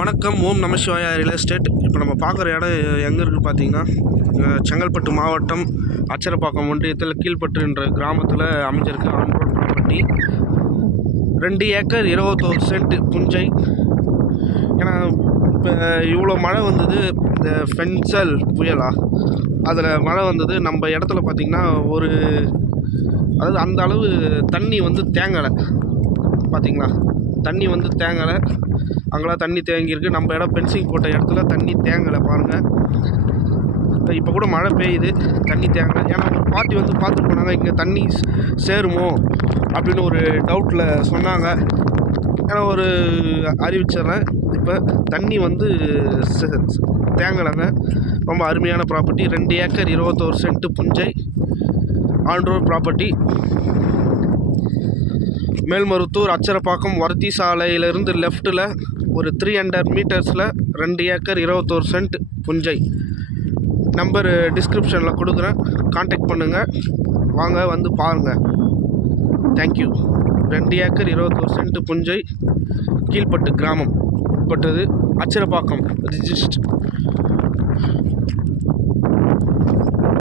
வணக்கம். ஓம் நம சிவாயா real estate. இப்போ நம்ம பார்க்குற இடம் எங்கே இருக்குது பார்த்தீங்கன்னா, செங்கல்பட்டு மாவட்டம் அச்சரப்பாக்கம் ஒன்றியத்தில் கீழ்பட்டு என்ற கிராமத்தில் அமைஞ்சிருக்கு on road property. 2 acre 21 cent புஞ்சை. ஏன்னா இப்போ இவ்வளோ மழை வந்தது, இந்த ஃபென்சல் புயலா அதில் மழை வந்தது. நம்ம இடத்துல பார்த்திங்கன்னா அதாவது அந்த அளவு தண்ணி வந்து தேங்கலை. பார்த்திங்களா, தண்ணி வந்து தேங்கலை. அங்கெல்லாம் தண்ணி தேங்கியிருக்கு. நம்ம இடம் பென்சிங் போட்ட இடத்துல தண்ணி தேங்கலை பாருங்கள். இப்போ கூட மழை பெய்யுது, தண்ணி தேங்கலை. ஏன்னா ஒரு பார்ட்டி வந்து பார்த்துட்டு போனாங்க, இங்கே தண்ணி சேருமோ அப்படின்னு ஒரு டவுட்டில் சொன்னாங்க. ஏன்னா ஒரு அறிவிச்சிட்றேன், இப்போ தண்ணி வந்து தேங்கலைங்க. ரொம்ப அருமையான ப்ராப்பர்ட்டி. 2 ஏக்கர் 21 சென்ட் புஞ்சை on road property. Melmaruvathur Acharapakkam வரத்தி சாலையிலிருந்து லெஃப்ட்டில் ஒரு 300 மீட்டர்ஸில் 2 ஏக்கர் 21 சென்ட் புஞ்சை. நம்பர் டிஸ்கிரிப்ஷனில் கொடுக்குறேன், கான்டாக்ட் பண்ணுங்கள், வாங்க வந்து பாருங்கள். தேங்க்யூ. 2 ஏக்கர் 21 சென்ட் புஞ்சை, கீழ்பட்டு கிராமம் உட்பட்டது, அச்சரப்பாக்கம் ரிஜிஸ்ட்.